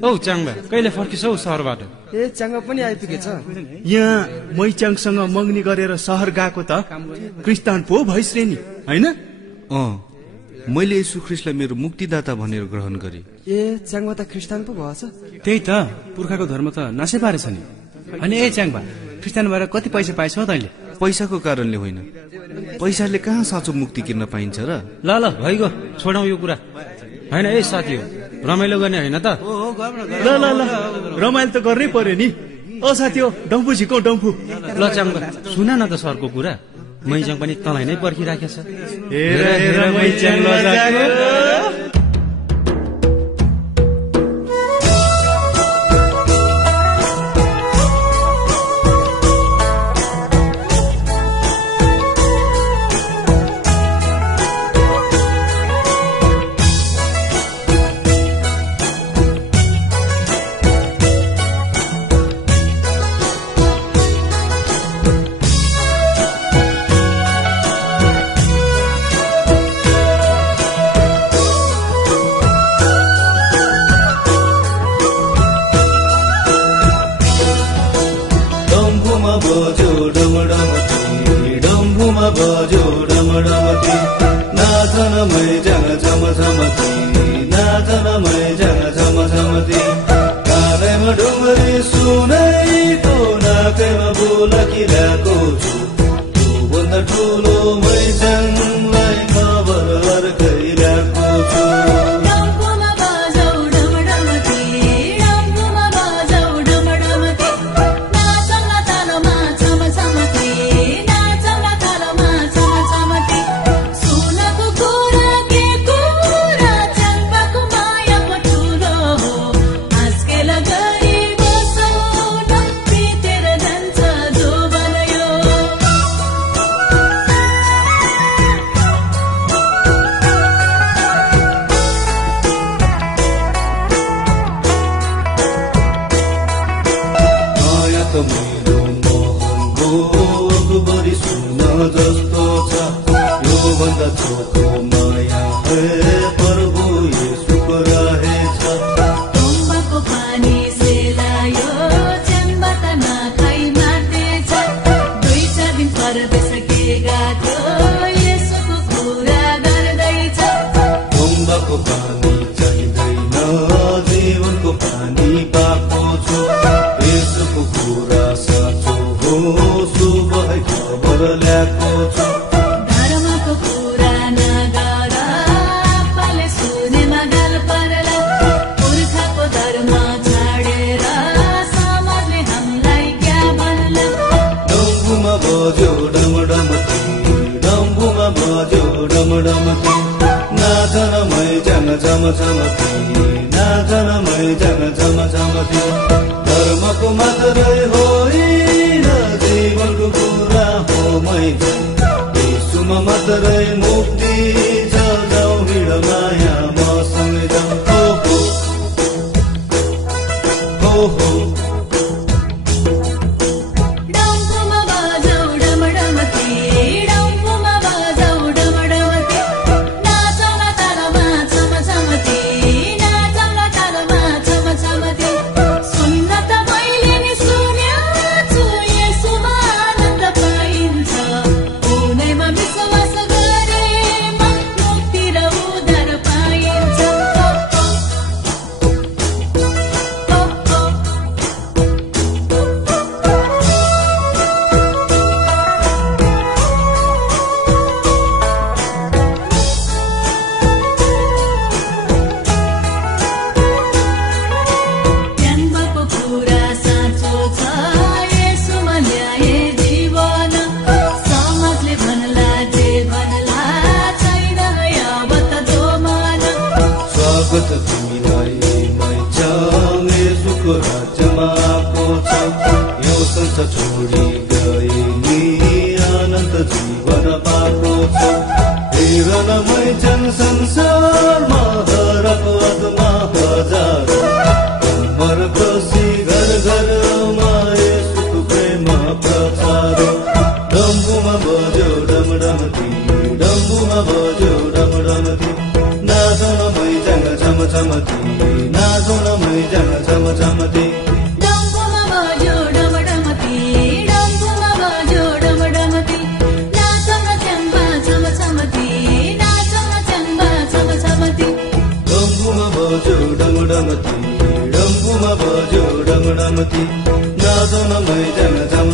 औ च्याङबा कहिले फर्किसौ सहरबाट? ए च्याङबा पनि आइपुगेछ। यहाँ मैच्याङसँग मगनी गरेर सहर गएको त क्रिस्तान पो भइस रे नि, हैन? मैले यीशु ख्रीष्टलाई मेरो मुक्तिदाता भनेर ग्रहण गरे। ए च्याङबा त क्रिस्तान पो भएछ। त्यही त पुर्खाको धर्म त नासै पारेछ नि। अनि ए च्याङबा क्रिस्तान भएर कति पैसा पाएछौ तैँले? पैसाको कारणले होइन, पैसाले कहाँ साँचो मुक्ति किन्न पाइन्छ र? ल ल भइगयो, छोडौँ यो कुरा। होइन ए साथी हो, रमाइलो गर्ने होइन त? ल ल ल रमाइलो त गर्नै पर्यो नि। ओ साथी हो, डम्फु झिकौ डम्फु। ल च्याङबा सुन न त सरको कुरा, मैच्याङ पनि तँलाई नै पर्खिराखेछ। हेर हेर मैच्याङ लजाको। धर्मको मात्रै होइन जीवनको कुरा हो यीशुमा मात्रै मुक्ति छ। जाऊ हिँड माया मसँगै जाऊ हो हो छोडी गए नि अनन्त जीवन पाएको छ। हेर न मैचन संसारमा हरको आत्मा हजार कम्मर कसी घर घरमा यसुको प्रेम प्रचार। डम्बुमा बज्यो डमडमती, डम्बुमा बज्यो डमडमती, नाचन मैचन छमती नाचौँ न मैजाङ छम छमती डम्फुमा बज्यो डमडमती डम्फुमा बज्यो डमडमती नाचौँ न च्याङ्बा छम छमती नाचौँ न च्याङ्बा छम छमती डम्फुमा बज्यो डमडमती डम्फुमा बज्यो डमडमती नाचौँ न मैजाङ छम